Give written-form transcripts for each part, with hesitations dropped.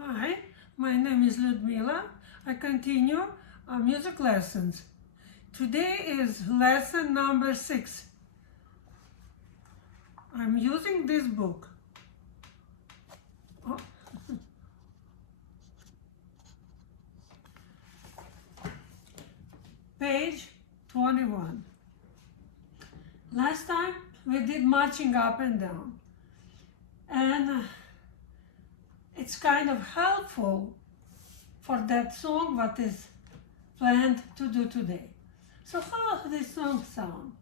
Hi, my name is Ludmila. I continue our music lessons. Today is lesson number 6. I'm using this book. Oh. Page 21. Last time we did marching up and down, and it's kind of helpful for that song what is planned to do today. So how does this song sound?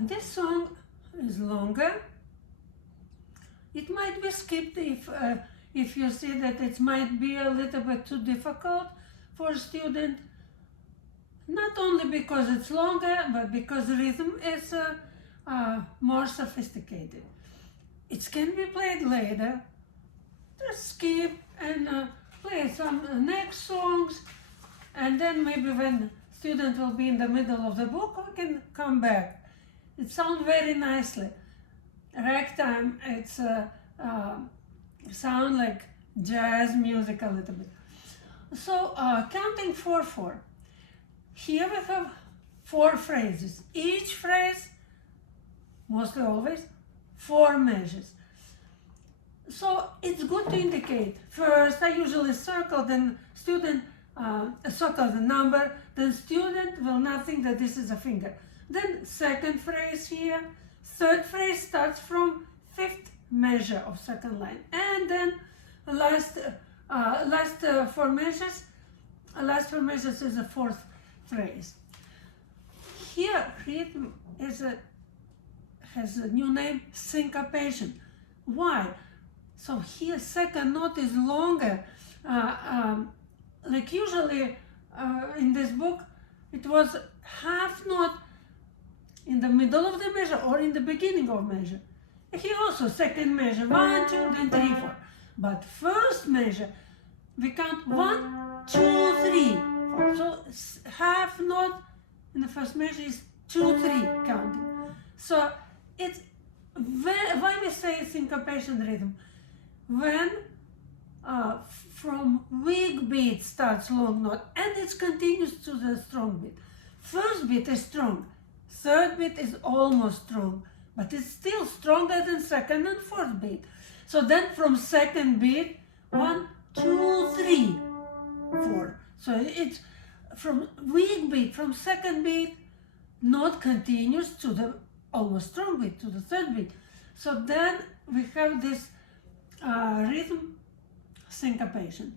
This song is longer. It might be skipped if you see that it might be a little bit too difficult for a student. Not only because it's longer, but because rhythm is more sophisticated. It can be played later. Just skip and play some next songs, and then maybe when student will be in the middle of the book, we can come back. It sounds very nicely. Ragtime, it's sound like jazz music a little bit. So counting 4/4. Here we have 4 phrases. Each phrase, mostly always, 4 measures. So it's good to indicate. First, I usually circle, then student circle the number, then student will not think that this is a finger. Then second phrase here, third phrase starts from 5th measure of second line, and then last 4 measures. Last 4 measures is the 4th phrase. Here, rhythm has a new name, syncopation. Why? So here, second note is longer. Like usually in this book, it was half note in the middle of the measure or in the beginning of measure. Here also second measure, 1, 2, then 3, 4. But first measure, we count 1, 2, 3, 4. So half note in the first measure is 2, 3 counting. So it's why we say syncopation rhythm. When from weak beat starts long note and it continues to the strong beat. First beat is strong. Third beat is almost strong, but it's still stronger than second and fourth beat. So then from second beat, 1, 2, 3, 4. So it's from weak beat, from second beat, note continues to the almost strong beat, to the third beat. So then we have this rhythm syncopation.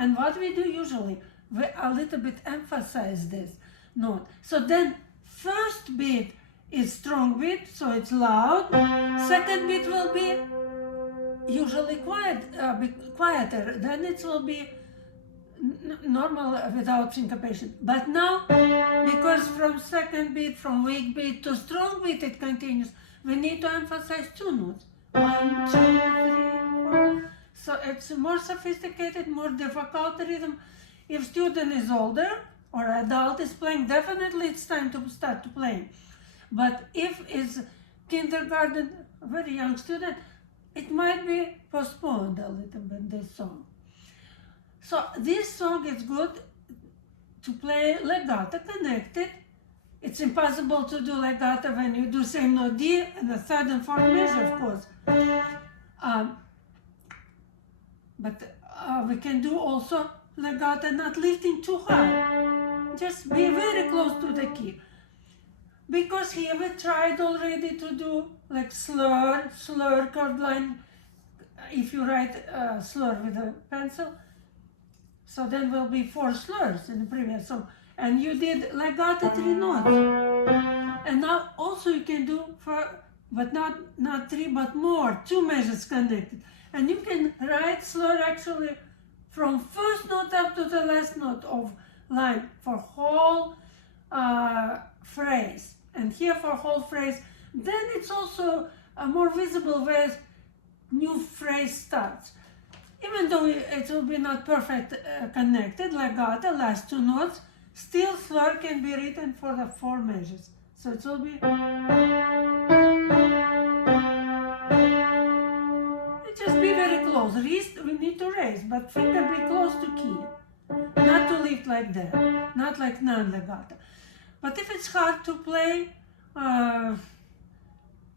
And what we do usually, we a little bit emphasize this note. So then first beat is strong beat, so it's loud. Second beat will be usually quieter. Then it will be normal without syncopation. But now, because from second beat, from weak beat to strong beat it continues, we need to emphasize 2 notes. 1, 2, 3, 4. So it's more sophisticated, more difficult rhythm. If student is older or adult is playing, definitely it's time to start to play. But if it's kindergarten, very young student, it might be postponed a little bit, this song. So this song is good to play legato connected. It's impossible to do legato when you do same note D and the third and fourth measure, of course. But we can do also legato not lifting too high. Just be very close to the key. Because here we tried already to do like slur chord line. If you write slur with a pencil, so then will be 4 slurs in the previous song. And you did legato 3 notes. And now also you can do, but not 3, but more, 2 measures connected. And you can write slur actually from first note up to the last note of line for whole phrase, and here for whole phrase. Then it's also more visible where new phrase starts. Even though it will be not perfect connected, legato, last two notes, still slur can be written for the four measures. So it will be. Just be very close. Wrist we need to raise, but finger be close to key. Not to lift like that, not like non-legato. But if it's hard to play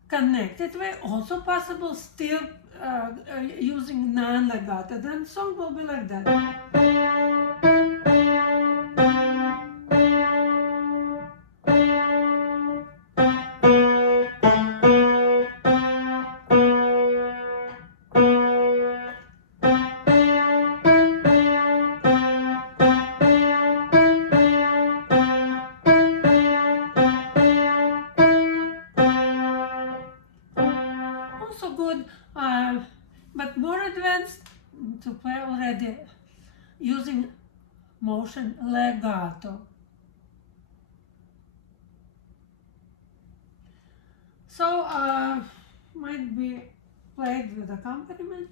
connected way, also possible still using non-legato, then song will be like that. Also good, but more advanced to play already using motion legato. So might be played with accompaniment.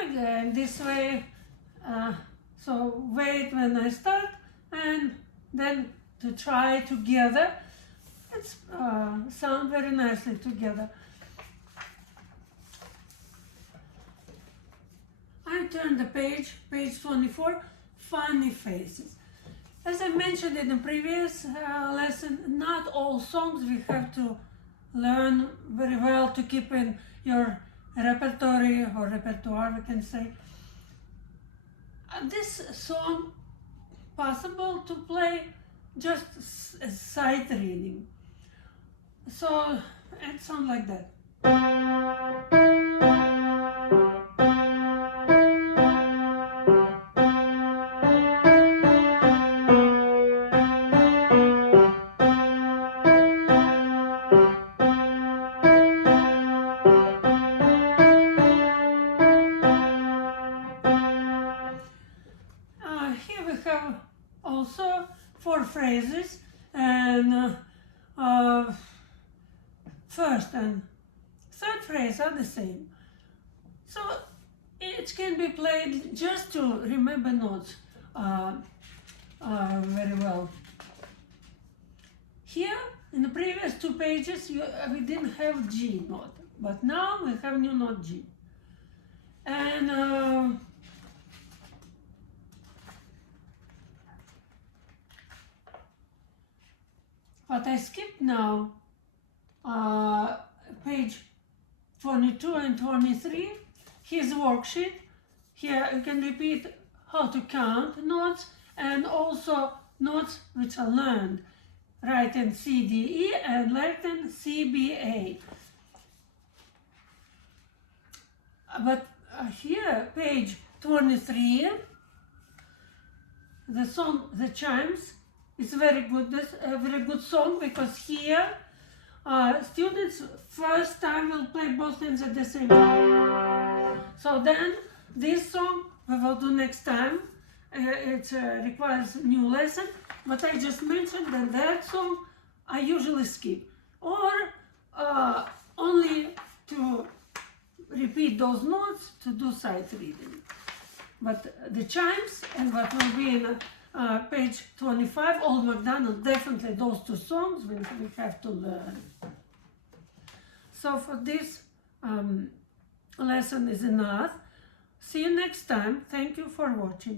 Again, this way, so wait when I start, and then to try together. It's sound very nicely together. I turn the page 24, funny faces. As I mentioned in the previous lesson, not all songs we have to learn very well to keep in your repertory or repertoire, we can say. This song possible to play just as sight reading. So it sounds like that. Here we have also four phrases, and first and third phrase are the same. So it can be played just to remember notes very well. Here in the previous two pages we didn't have G note, but now we have new note G. And what I skipped now, page 22 and 23, his worksheet. Here you can repeat how to count notes and also notes which are learned. Right hand C, D, E and left hand C, B, A. But here, page 23, the song, The Chimes, is very good. This a very good song because here students first time will play both hands at the same time. So then this song we will do next time. It requires new lesson, but I just mentioned that song I usually skip, or only to repeat those notes to do sight reading. But the chimes and what will be in page 25, Old MacDonald, definitely those two songs we have to learn. So for this lesson is enough. See you next time. Thank you for watching.